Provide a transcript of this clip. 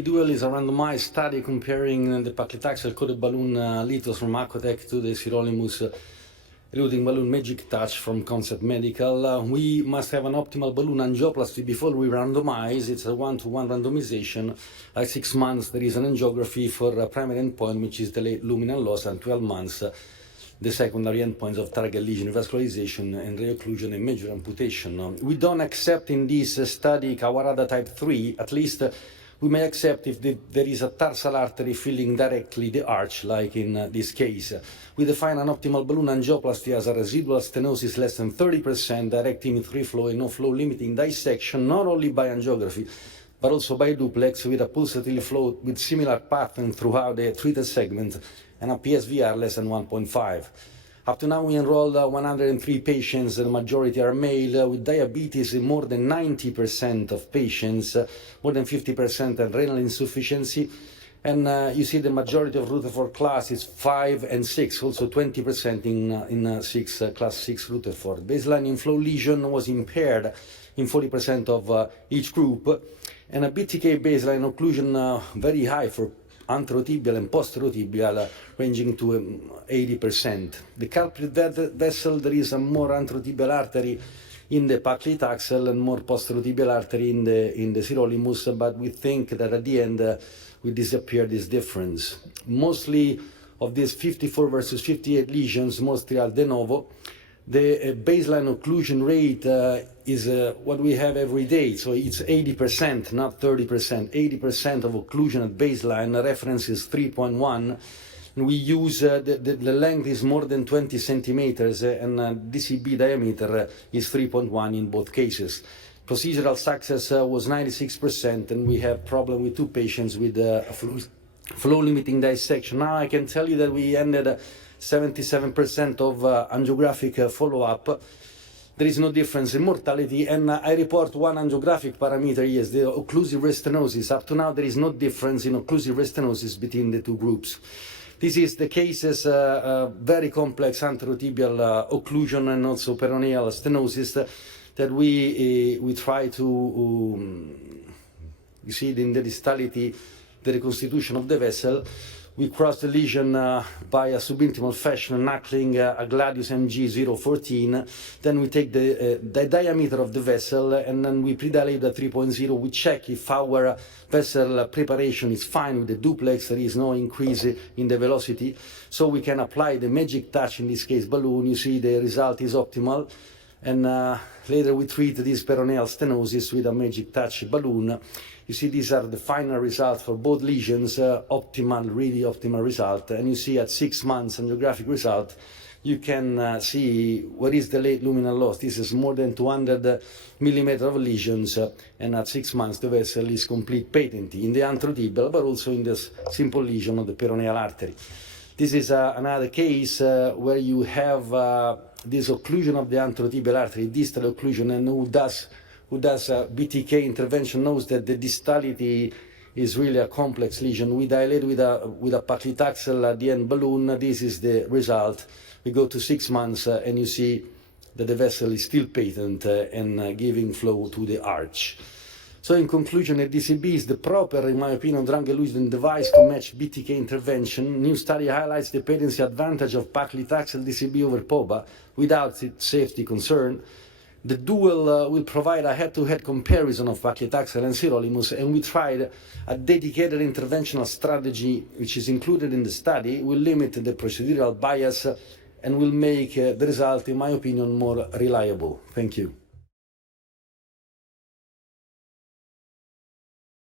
Dual is a randomized study comparing the paclitaxel-coated balloon Lithos from Acotec to the sirolimus eluting balloon Magic Touch from Concept Medical. We must have an optimal balloon angioplasty before we randomize. It's a one-to-one randomization. At 6 months, there is an angiography for a primary endpoint, which is the late luminal loss, and 12 months, the secondary endpoints of target lesion vascularization and reocclusion and major amputation. We don't accept in this study Kawarada type 3, at least we may accept if there is a tarsal artery filling directly the arch, like in this case. We define an optimal balloon angioplasty as a residual stenosis less than 30%, direct image-free flow and no flow limiting dissection, not only by angiography, but also by duplex with a pulsatility flow with similar pattern throughout the treated segment and a PSVR less than 1.5. Up to now, we enrolled 103 patients. The majority are male with diabetes in more than 90% of patients, more than 50% and renal insufficiency. And you see the majority of Rutherford class is 5 and 6, also 20% in class 6 Rutherford. Baseline inflow lesion was impaired in 40% of each group, and a BTK baseline occlusion very high for anterotibial and posterotibial, ranging to 80%. The culprit vessel, there is a more anterotibial artery in the paclitaxel and more posterotibial artery in the sirolimus, but we think that at the end will disappear this difference. Mostly of these 54 versus 58 lesions, mostly are de novo. The baseline occlusion rate is what we have every day, so it's 80%, not 30%. 80% of occlusion at baseline, reference is 3.1. We use the length is more than 20 centimeters and Dcb diameter is 3.1 in both cases. Procedural success was 96%, and we have problem with 2 patients with flow limiting dissection. Now I can tell you that we ended 77% of angiographic follow-up. There is no difference in mortality, and I report one angiographic parameter, yes, the occlusive restenosis. Up to now, there is no difference in occlusive restenosis between the 2 groups. This is the cases, very complex anterotibial occlusion and also peroneal stenosis that we try to, you see in the distality, the reconstitution of the vessel. We cross the lesion by a subintimal fashion, knuckling a Gladius MG014. Then we take the diameter of the vessel, and then we predilate at 3.0. We check if our vessel preparation is fine with the duplex. There is no increase in the velocity. So we can apply the Magic Touch, in this case balloon. You see the result is optimal. And later we treat this peroneal stenosis with a Magic Touch balloon. You see these are the final results for both lesions, optimal, really optimal result. And you see at 6 months angiographic result, you can see what is the late luminal loss. This is more than 200 millimeters of lesions, and at 6 months the vessel is complete patent in the anterotibial, but also in this simple lesion of the peroneal artery. This is another case where you have this occlusion of the anterotibial artery, distal occlusion, and who does BTK intervention knows that the distality is really a complex lesion. We dilate with a paclitaxel at the end balloon. This is the result. We go to 6 months and you see that the vessel is still patent and giving flow to the arch. So in conclusion, a Dcb is the proper, in my opinion, drug-eluting device to match BTK intervention. New study highlights the patency advantage of paclitaxel Dcb over POBA without its safety concern. The dual will provide a head-to-head comparison of paclitaxel and sirolimus, and we tried a dedicated interventional strategy, which is included in the study, will limit the procedural bias and will make the result, in my opinion, more reliable. Thank you.